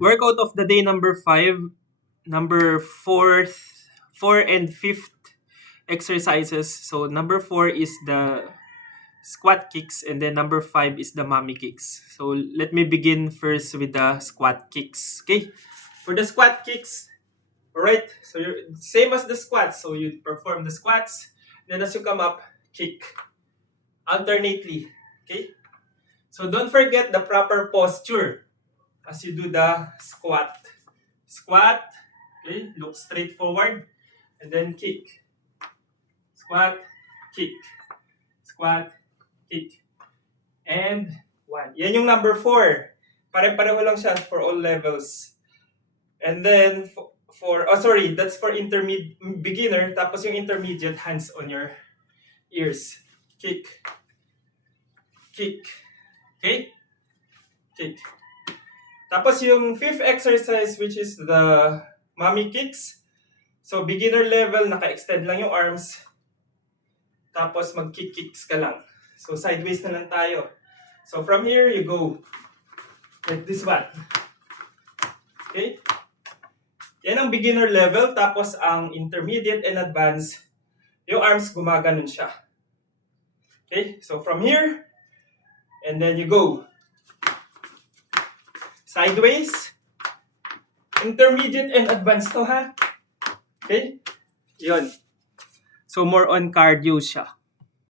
Workout of the day number 5, number 4 and 5th exercises. So number 4 is the squat kicks, and then number 5 is the mommy kicks. So let me begin first with the squat kicks. Okay, for the squat kicks, all right, so you're same as the squats. So you perform the squats, then as you come up, kick alternately. Okay, so don't forget the proper posture as you do the squat. Squat, okay, look straight forward, and then kick. Squat, kick. Squat, kick. And 1. Yan yung number 4. Pare-pareho lang siya for all levels. And then, that's for beginner. Tapos yung intermediate, hands on your ears. Kick. Kick. Okay? Kick. Tapos yung 5th exercise, which is the mommy kicks. So, beginner level, naka-extend lang yung arms. Tapos, mag-kick-kicks ka lang. So, sideways na lang tayo. So, from here, you go like this one. Okay? Yan ang beginner level. Tapos, ang intermediate and advanced, yung arms, gumaganon siya. Okay? So, from here, and then you go sideways, intermediate and advanced to, ha? Okay? Yun. So, more on cardio siya.